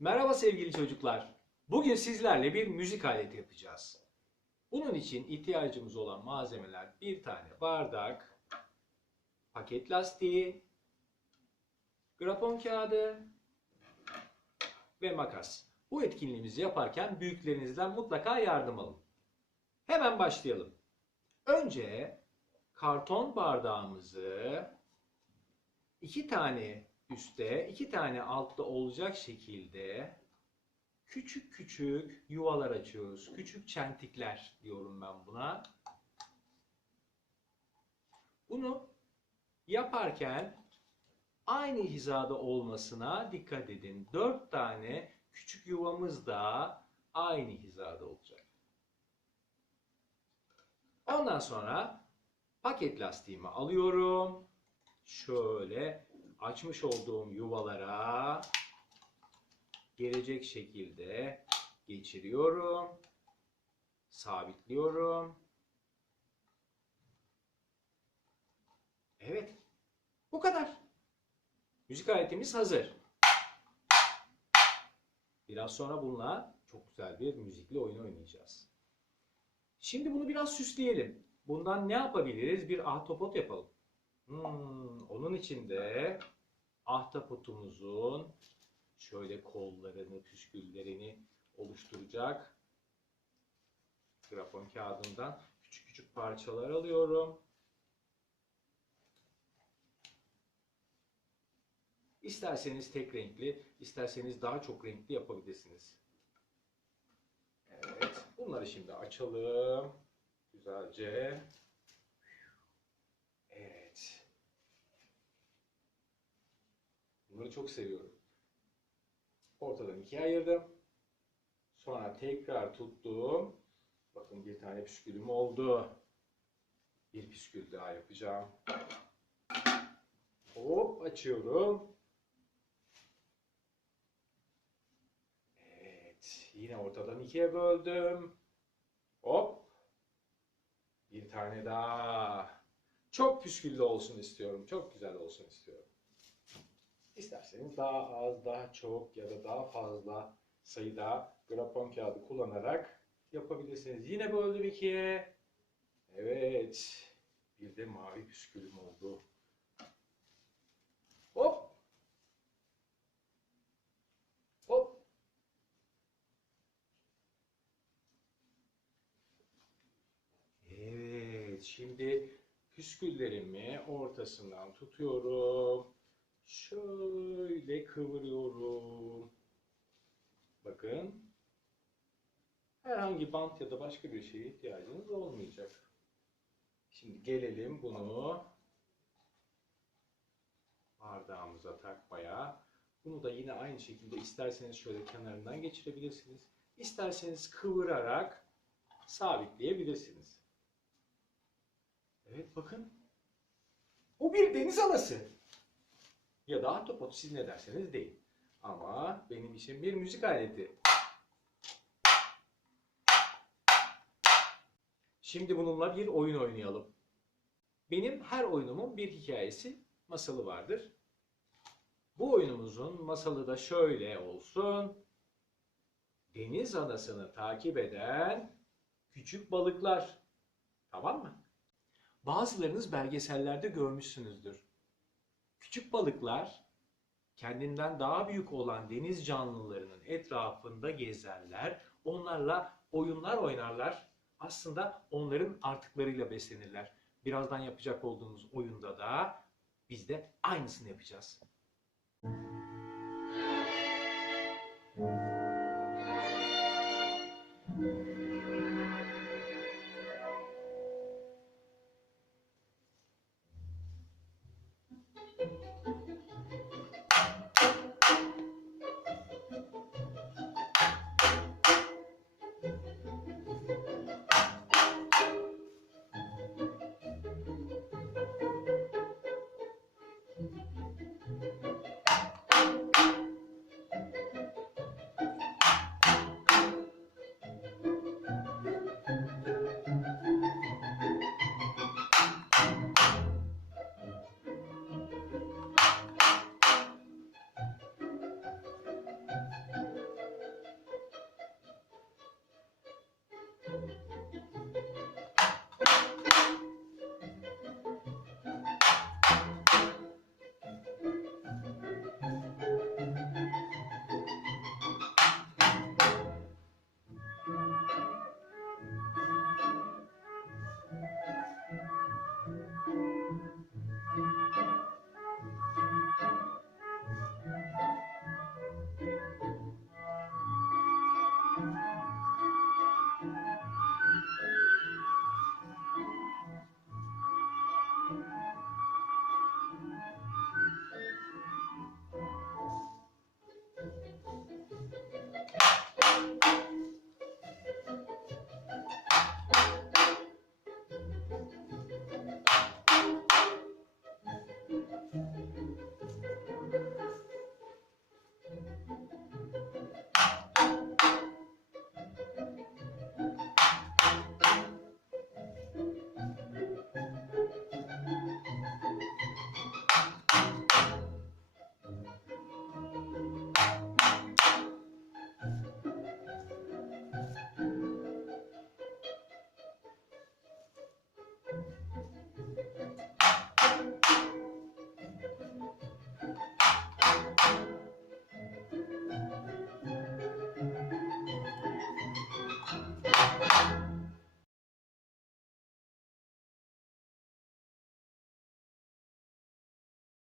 Merhaba sevgili çocuklar. Bugün sizlerle bir müzik aleti yapacağız. Bunun için ihtiyacımız olan malzemeler bir tane bardak, paket lastiği, grafon kağıdı ve makas. Bu etkinliğimizi yaparken büyüklerinizden mutlaka yardım alın. Hemen başlayalım. Önce karton bardağımızı iki tane üstte, iki tane altta olacak şekilde küçük küçük yuvalar açıyoruz. Küçük çentikler diyorum ben buna. Bunu yaparken aynı hizada olmasına dikkat edin. Dört tane küçük yuvamız da aynı hizada olacak. Ondan sonra paket lastiğimi alıyorum. Şöyle açmış olduğum yuvalara gelecek şekilde geçiriyorum. Sabitliyorum. Evet. Bu kadar. Müzik aletimiz hazır. Biraz sonra bununla çok güzel bir müzikli oyun oynayacağız. Şimdi bunu biraz süsleyelim. Bundan ne yapabiliriz? Bir ahtapot yapalım. Hmm, onun için de ahtapotumuzun şöyle kollarını, püsküllerini oluşturacak grafon kağıdından küçük küçük parçalar alıyorum. İsterseniz tek renkli, isterseniz daha çok renkli yapabilirsiniz. Evet, bunları şimdi açalım. Güzelce. Evet. Bunları çok seviyorum. Ortadan ikiye ayırdım. Sonra tekrar tuttum. Bakın bir tane püskülüm oldu. Bir püskül daha yapacağım. Hop açıyorum. Evet. Yine ortadan ikiye böldüm. Hop. Bir tane daha. Çok püsküllü olsun istiyorum. Çok güzel olsun istiyorum. İsterseniz daha az, daha çok ya da daha fazla sayıda grafon kağıdı kullanarak yapabilirsiniz. Yine böldüm ikiye. Evet. Bir de mavi püskülüm oldu. Hop. Hop. Evet. Şimdi püsküllerimi ortasından tutuyorum. Şöyle kıvırıyorum. Bakın. Herhangi bant ya da başka bir şeye ihtiyacınız olmayacak. Şimdi gelelim bunu bardağımıza takmaya. Bunu da yine aynı şekilde isterseniz şöyle kenarından geçirebilirsiniz. İsterseniz kıvırarak sabitleyebilirsiniz. Evet bakın. Bu bir deniz anası. Ya da ahtapot siz ne derseniz deyin. Ama benim için bir müzik aleti. Şimdi bununla bir oyun oynayalım. Benim her oyunumun bir hikayesi, masalı vardır. Bu oyunumuzun masalı da şöyle olsun. Deniz anasını takip eden küçük balıklar. Tamam mı? Bazılarınız belgesellerde görmüşsünüzdür. Küçük balıklar kendinden daha büyük olan deniz canlılarının etrafında gezerler. Onlarla oyunlar oynarlar. Aslında onların artıklarıyla beslenirler. Birazdan yapacak olduğumuz oyunda da biz de aynısını yapacağız.